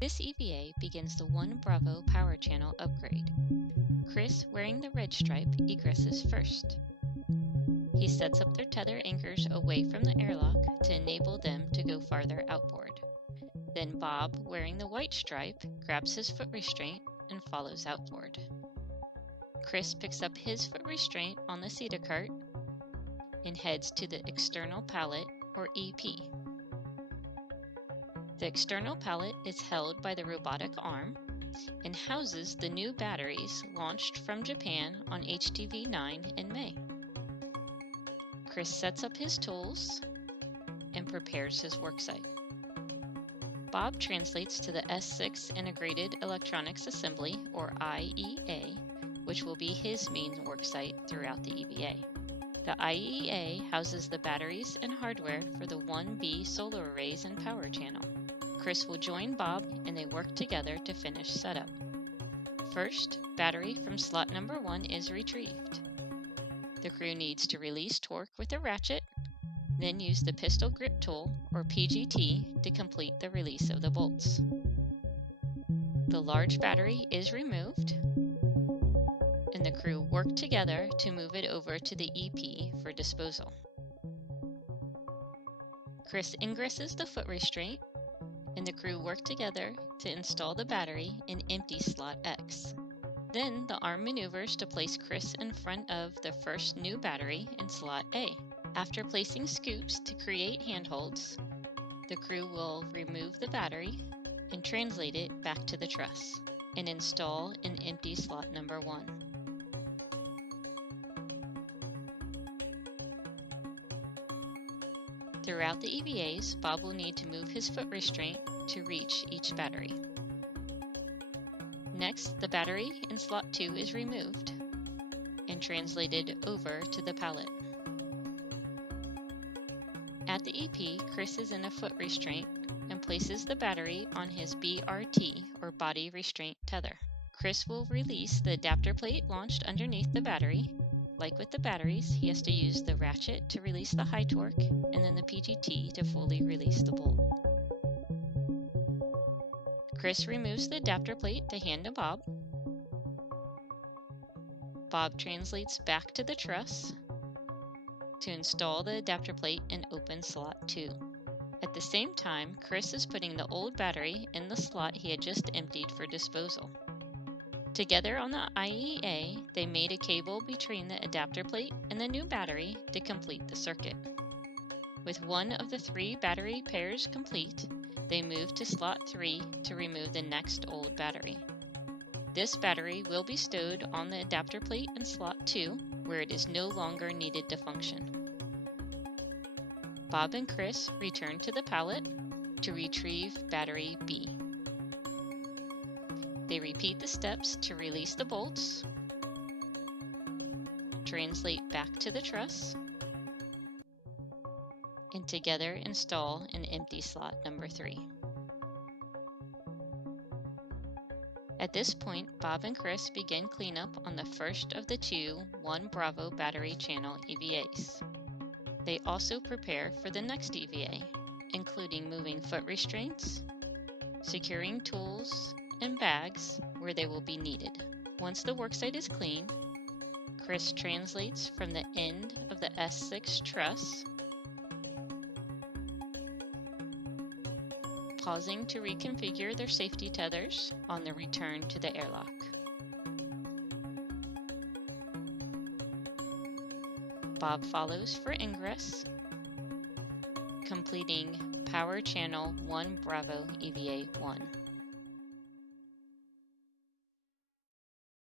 This EVA begins the 1 Bravo power channel upgrade. Chris, wearing the red stripe, egresses first. He sets up their tether anchors away from the airlock to enable them to go farther outboard. Then Bob, wearing the white stripe, grabs his foot restraint and follows outboard. Chris picks up his foot restraint on the cedar cart and heads to the external pallet, or EP. The external pallet is held by the robotic arm and houses the new batteries launched from Japan on HTV-9 in May. Chris sets up his tools and prepares his worksite. Bob translates to the S6 Integrated Electronics Assembly, or IEA, which will be his main worksite throughout the EVA. The IEA houses the batteries and hardware for the 1B solar arrays and power channel. Chris will join Bob and they work together to finish setup. First, battery from slot number 1 is retrieved. The crew needs to release torque with a ratchet, then use the pistol grip tool, or PGT, to complete the release of the bolts. The large battery is removed, and the crew work together to move it over to the EP for disposal. Chris ingresses the foot restraint, and the crew work together to install the battery in empty slot X. Then the arm maneuvers to place Chris in front of the first new battery in slot A. After placing scoops to create handholds, the crew will remove the battery and translate it back to the truss and install in empty slot number 1. Throughout the EVAs, Bob will need to move his foot restraint to reach each battery. Next, the battery in slot 2 is removed and translated over to the pallet. At the EP, Chris is in a foot restraint and places the battery on his BRT, or body restraint tether. Chris will release the adapter plate launched underneath the battery. Like with the batteries, he has to use the ratchet to release the high torque and then the PGT to fully release the bolt. Chris removes the adapter plate to hand to Bob. Bob translates back to the truss to install the adapter plate in open slot 2. At the same time, Chris is putting the old battery in the slot he had just emptied for disposal. Together on the IEA, they made a cable between the adapter plate and the new battery to complete the circuit. With one of the 3 battery pairs complete, they move to slot 3 to remove the next old battery. This battery will be stowed on the adapter plate in slot 2, where it is no longer needed to function. Bob and Chris return to the pallet to retrieve battery B. They repeat the steps to release the bolts, translate back to the truss, and together install in empty slot number 3. At this point, Bob and Chris begin cleanup on the first of the 2 1 Bravo battery channel EVAs. They also prepare for the next EVA, including moving foot restraints, securing tools and bags where they will be needed. Once the worksite is clean, Chris translates from the end of the S6 truss, pausing to reconfigure their safety tethers on the return to the airlock. Bob follows for ingress, completing Power Channel 1 Bravo EVA 1.